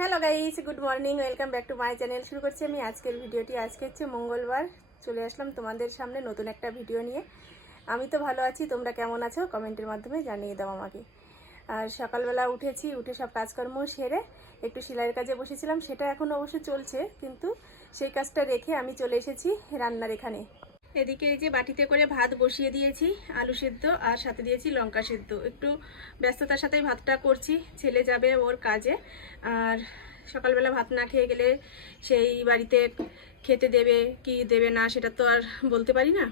Hello guys, good morning, welcome back to my channel. শুরু করছি আমি আজকের ভিডিওটি। আজকে হচ্ছে মঙ্গলবার, চলে আসলাম তোমাদের সামনে নতুন একটা ভিডিও নিয়ে। আমি তো ভালো আছি, তোমরা কেমন আছো? কমেন্টের মাধ্যমে জানিয়ে দাও আমাকে। আর সকালবেলা উঠেছি, উঠে সব কাজকর্ম সেরে একটু সেলাইয়ের কাজে বসেছিলাম। সেটা এখন অবশ্য চলছে, কিন্তু সেই কাজটা রেখে আমি চলে এসেছি রান্নার এখানে। এদিকে এই যে বাটিতে করে ভাত বসিয়ে দিয়েছি, আলু সিদ্ধ আর সাথে দিয়েছি লঙ্কা সিদ্ধ। একটু ব্যস্ততার সাথেই ভাতটা করছি, ছেলে যাবে ওর কাজে। আর সকালবেলা ভাত না খেয়ে গেলে সেই বাড়িতে খেতে দেবে, কি দেবে না সেটা তো আর বলতে পারি না।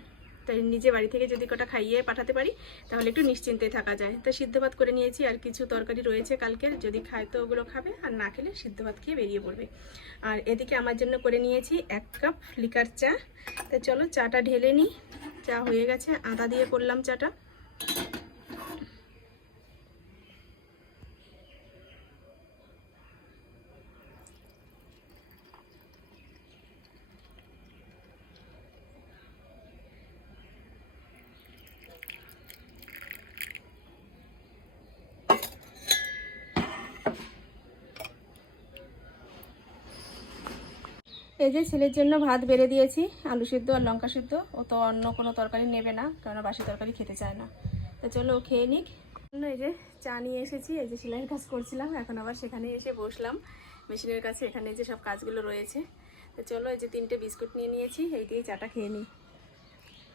তাই নিজে বাড়ি থেকে যদি কটা খাইয়ে পাঠাতে পারি, তাহলে একটু নিশ্চিন্তে থাকা যায়। তো সিদ্ধ ভাত করে নিয়েছি, আর কিছু তরকারি রয়েছে কালকের, যদি খায় তো ওগুলো খাবে, আর না খেলে সিদ্ধ ভাত খেয়ে বেরিয়ে পড়বে। আর এদিকে আমার জন্য করে নিয়েছি এক কাপ লিকার চা। তো চলো চাটা ঢেলে নিই। চা হয়ে গেছে, আদা দিয়ে করলাম চাটা। এই যে ছেলের জন্য ভাত বেড়ে দিয়েছি, আলু সিদ্ধ আর লঙ্কা সিদ্ধ। ও তো অন্য কোনো তরকারি নেবে না কারণ বাসি তরকারি খেতে চায় না। তো চলো ও খেয়ে নিক। এই যে চা নিয়ে এসেছি, এই যে সেলাইয়ের কাজ করছিলাম, এখন আবার সেখানে এসে বসলাম। মেশিনের কাছে এখানে যে সব কাজগুলো রয়েছে। তো চলো এই যে তিনটে বিস্কুট নিয়ে নিয়েছি, এই দিয়ে চাটা খেয়ে নিই।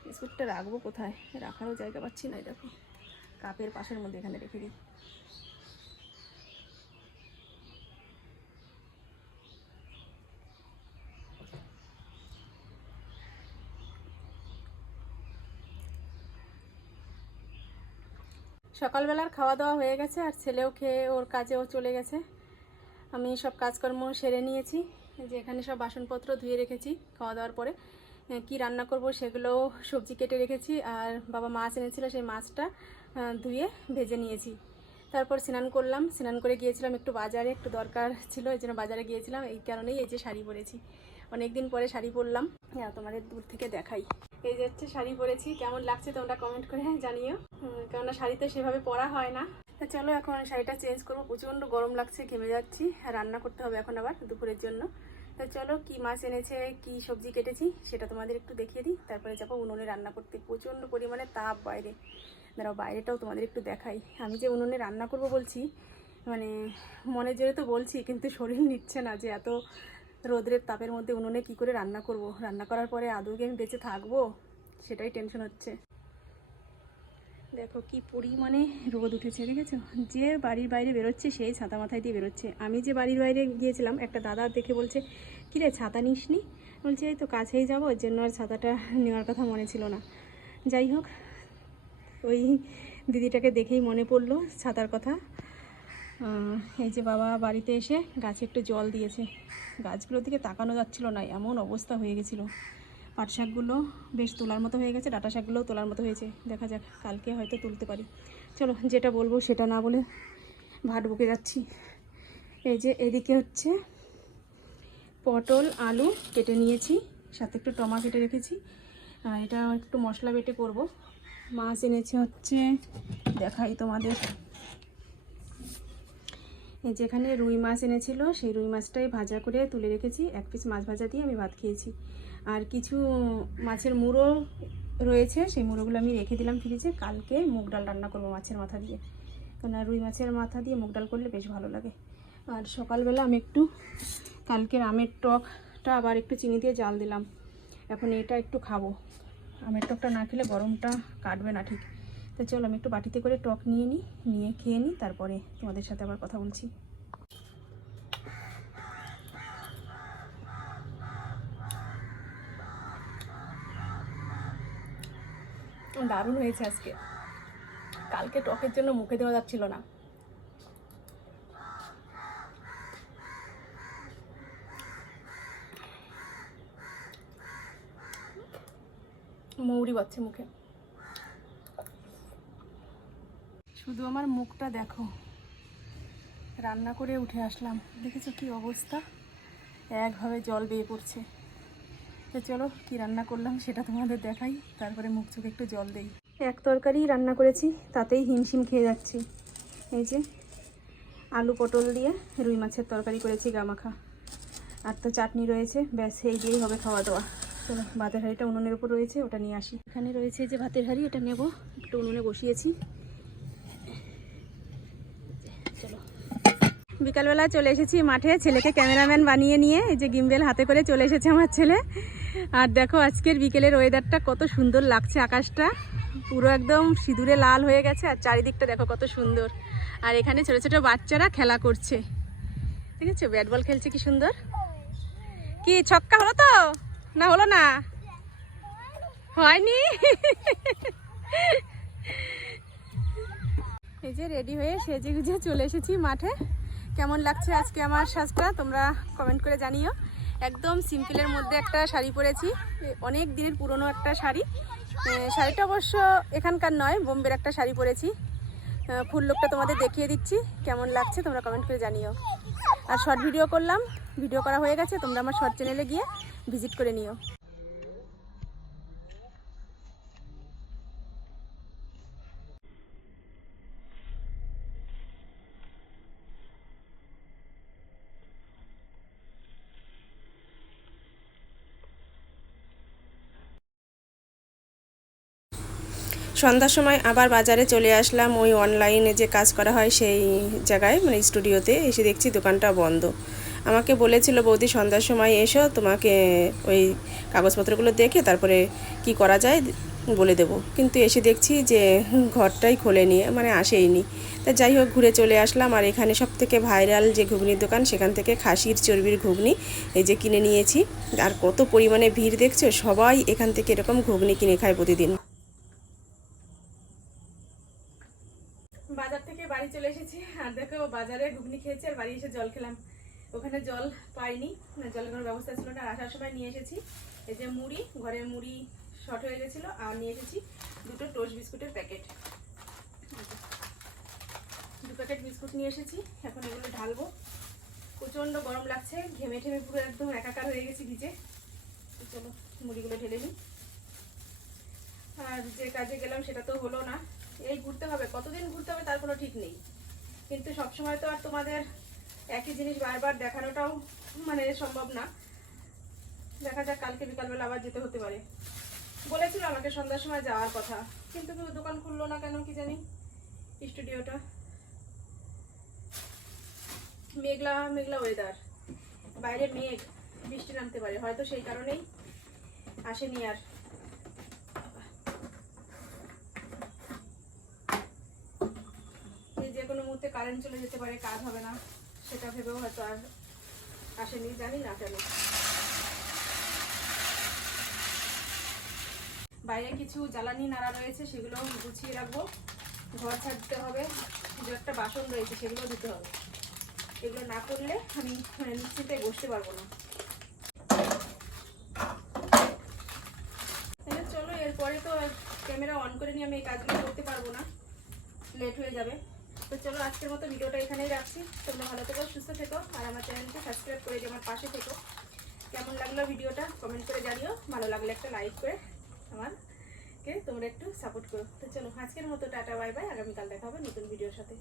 বিস্কুটটা রাখব কোথায়? রাখারও জায়গা পাচ্ছি না দেখো। কাপের পাশের মধ্যে এখানে রেখে দিই। সকালবেলার খাওয়া দাওয়া হয়ে গেছে আর ছেলেও খেয়ে ওর কাজেও চলে গেছে। আমি সব কাজকর্ম সেরে নিয়েছি। যে এখানে সব বাসনপত্র ধুয়ে রেখেছি খাওয়া দাওয়ার পরে কি রান্না করব সেগুলো সবজি কেটে রেখেছি আর বাবা মাছ এনেছিল সেই মাছটা ধুয়ে ভেজে নিয়েছি। তারপর স্নান করলাম। স্নান করে গিয়েছিলাম একটু বাজারে, একটু দরকার ছিল, এই জন্য বাজারে গিয়েছিলাম। এই কারণেই এই যে শাড়ি পরেছি। অনেক দিন পরে শাড়ি পরলাম। তোমাদের দূর থেকে দেখাই। এই যে হচ্ছে শাড়ি পরেছি, কেমন লাগছে তোমরা কমেন্ট করে জানিও। কেননা শাড়িতে সেভাবে পরা হয় না। তা চলো এখন শাড়িটা চেঞ্জ করব, প্রচণ্ড গরম লাগছে, ঘেমে যাচ্ছি রান্না করতে হবে এখন আবার দুপুরের জন্য। তো চলো কি মাছ এনেছে, কি সবজি কেটেছি, সেটা তোমাদের একটু দেখিয়ে দিই, তারপরে যাব উনুনে রান্না করতে। প্রচণ্ড পরিমাণে তাপ বাইরে। দাঁড়াও, বাইরেটাও তোমাদের একটু দেখাই। আমি যে উনুনে রান্না করব বলছি মানে মনে জোরে তো বলছি, কিন্তু শরীর নিচ্ছে না যে এত রোদ্রের তাপের মধ্যে উনুনে কি করে রান্না করব? রান্না করার পরে আদৌ কি আমি বেঁচে থাকব? সেটাই টেনশন হচ্ছে। দেখো কি পরিমাণে রোদ উঠেছে, দেখেছ? যে বাড়ির বাইরে বেরোচ্ছে, সেই ছাতা মাথায় দিয়ে বেরোচ্ছে। আমি যে বাড়ির বাইরে গিয়েছিলাম, একটা দাদা দেখে বলছে কিরে ছাতা নিস নি বলছে, এই তো কাছেই যাব ওর জন্য আর ছাতাটা নেওয়ার কথা মনে ছিল না। যাই হোক, ওই দিদিটাকে দেখেই মনে পড়ল ছাতার কথা। এই যে বাবা বাড়িতে এসে গাছে একটু জল দিয়েছে। গাছগুলোর দিকে তাকানো যাচ্ছিল না, এমন অবস্থা হয়ে গেছিল। পাট শাকগুলো বেশ তোলার মতো হয়ে গেছে, ডাটা শাকগুলোও তোলার মতো হয়েছে। দেখা যাক, কালকে হয়তো তুলতে পারি। চলো, যেটা বলব সেটা না বলে ভাট বুকে যাচ্ছি। এই যে এদিকে হচ্ছে পটল, আলু কেটে নিয়েছি, সাথে একটু টমা কেটে রেখেছি। এটা একটু মশলা বেটে করব। মাছ এনেছে হচ্ছে, দেখাই তোমাদের। যেখানে রুই মাছ এনেছিল, সেই রুই মাছটাই ভাজা করে তুলে রেখেছি। এক পিস মাছ ভাজা দিয়ে আমি ভাত খেয়েছি। আর কিছু মাছের মুড়ো রয়েছে, সেই মুড়োগুলো আমি রেখে দিলাম ফ্রিজে। কালকে মুগ ডাল রান্না করব মাছের মাথা দিয়ে। কেন রুই মাছের মাথা দিয়ে মুগ ডাল করলে বেশ ভালো লাগে। আর সকালবেলা আমি একটু কালকের আমের টকটা আবার একটু চিনি দিয়ে জাল দিলাম। এখন এটা একটু খাব। আমের টকটা না খেলে গরমটা কাটবে না ঠিক। তো চলো আমি একটু বাটিতে করে টক নিয়ে নিই, নিয়ে খেয়ে নিই, তারপরে তোমাদের সাথে আবার কথা বলছি। দারুণ হয়েছে আজকে। কালকে টকের জন্য মুখে দেওয়া যাচ্ছিল না। মৌরি বাচ্ছে মুখে। শুধু আমার মুখটা দেখো। রান্না করে উঠে আসলাম। দেখেছ কি অবস্থা? একভাবে জল বেয়ে পড়ছে। তো চলো, কি রান্না করলাম সেটা তোমাদের দেখাই। তারপরে মুখ চোখে একটু জল দেই। এক তরকারি রান্না করেছি, তাতেই হিমশিম খেয়ে যাচ্ছি। এই যে, আলু পটল দিয়ে রুই মাছের তরকারি করেছি গামাখা। আর তো চাটনি রয়েছে, ব্যাস এই দিয়েই হবে খাওয়া দাওয়া। চলো, ভাতের হাঁড়িটা উনুনের উপর রয়েছে, ওটা নিয়ে আসি। এখানে রয়েছে যে ভাতের হাঁড়ি এটা নেব। একটু উনুনে বসিয়েছি। বিকালবেলা চলে এসেছি মাঠে, ছেলেকে ক্যামেরাম্যান বানিয়ে নিয়ে, এই যে গিম্বেল হাতে করে চলে এসেছে আমার ছেলে। আর দেখো আজকের বিকেলের ওয়েদারটা কত সুন্দর লাগছে আকাশটা। পুরো একদম সিঁদুরে লাল হয়ে গেছে, আর চারিদিকটা দেখো কত সুন্দর। আর এখানে ছোট ছোট বাচ্চারা খেলা করছে। ঠিক আছে ব্যাট বল খেলছে কি সুন্দর। কি, ছক্কা হলো তো? না, হলো না? হয়নি? এই যে রেডি হয়ে সেজে গুজে চলে এসেছি মাঠে। কেমন লাগছে আজকে আমার সাজটা? তোমরা কমেন্ট করে জানিও। একদম সিম্পলের মধ্যে একটা শাড়ি পরেছি। অনেক দিনের পুরনো একটা শাড়ি। শাড়িটা অবশ্য এখানকার নয়, বোম্বের একটা শাড়ি পরেছি। ফুল লোকটা তোমাদের দেখিয়ে দিচ্ছি, কেমন লাগছে তোমরা কমেন্ট করে জানিও। আর শর্ট ভিডিও করলাম ভিডিও করা হয়ে গেছে, তোমরা আমার শর্ট চ্যানেলে গিয়ে ভিজিট করে নিও। সন্ধ্যার সময় আবার বাজারে চলে আসলাম। ওই অনলাইনে যে কাজ করা হয় সেই জায়গায় মানে স্টুডিওতে এসে দেখছি দোকানটা বন্ধ। আমাকে বলেছিল, বৌদি, সন্ধ্যার সময় এসো, তোমাকে ওই কাগজপত্রগুলো দেখে তারপরে কি করা যায় বলে দেবো। কিন্তু এসে দেখছি যে ঘরটাই খোলেনি মানে আসেইনি। তা যাই হোক, ঘুরে চলে আসলাম। আর এখানে সব থেকে ভাইরাল যে ঘুগনির দোকান, সেখান থেকে খাসির চর্বির ঘুগনি, এই যে কিনে নিয়েছি। আর কত পরিমাণে ভিড় দেখছ, সবাই এখান থেকে এরকম ঘুগনি কিনে খায় প্রতিদিন বাজার থেকে বাড়ি চলে এসেছি আর দেখো বাজারে ঘুগনি খেয়েছি আর বাড়ি এসে জল খেলাম। ওখানে জল পাইনি জলের কোনো ব্যবস্থা ছিল না আসার সময় নিয়ে এসেছি। এই যে মুড়ি, ঘরের মুড়ি শর্ট হয়ে গেছিল, আর নিয়ে এসেছি দুটো টোস্ট বিস্কুটের প্যাকেট দু প্যাকেট বিস্কুট নিয়ে এসেছি, এখন এগুলো ঢালবো। প্রচণ্ড গরম লাগছে, ঘেমে ঠেমে পুরো একদম একাকার হয়ে গেছি ভিজে। চলো, মুড়িগুলো ঢেলে নিই। আর যে কাজে গেলাম সেটা তো হলো না। এই ঘুরতে হবে, কতদিন ঘুরতে হবে তার কোনো ঠিক নেই। কিন্তু সবসময় তো আর তোমাদের একই জিনিস বারবার দেখানোটাও মানে সম্ভব না। দেখা যাক কালকে বিকালবেলা আবার যেতে হতে পারে। বলেছিল আমাকে সন্ধ্যার সময় যাওয়ার কথা, কিন্তু কেউ দোকান খুললো না কেন কি জানি স্টুডিওটা। মেঘলা মেঘলা ওয়েদার বাইরে মেঘ, বৃষ্টি নামতে পারে, হয়তো সেই কারণেই আসেনি আর যে যে কোনো মুহূর্তে কারেন্ট চলে যেতে পারে, কাজ হবে না। সেটা ভেবেও হয়তো আর আসেনি, জানি না কেন। বাইরে কিছু জ্বালানি নাড়া রয়েছে, সেগুলো গুছিয়ে রাখব। ঘর ছাড়তে হবে দু একটা বাসন রয়েছে, সেগুলো দিতে হবে। এগুলো না করলে আমি মানে বসতে পারব না। তাহলে চলো, এরপরে তো ক্যামেরা অন করে নিয়ে আমি এই কাজগুলো করতে পারব না। লেট হয়ে যাবে। তো চলো আজকের মতো ভিডিওটা এখানেই রাখছি। তোমরা ভালো থেকো, সুস্থ থেকো, আর আমার চ্যানেলকে সাবস্ক্রাইব করে দিয়ে আমার পাশে থেকো। কেমন লাগল ভিডিওটা? কমেন্ট করে জানিও। ভালো লাগলে একটা লাইক করে আমার কে তোমরা একটু সাপোর্ট করো। তো চলো, আজকের মতো টাটা বাই বাই আগামীকাল দেখা হবে নতুন ভিডিওর সাথে।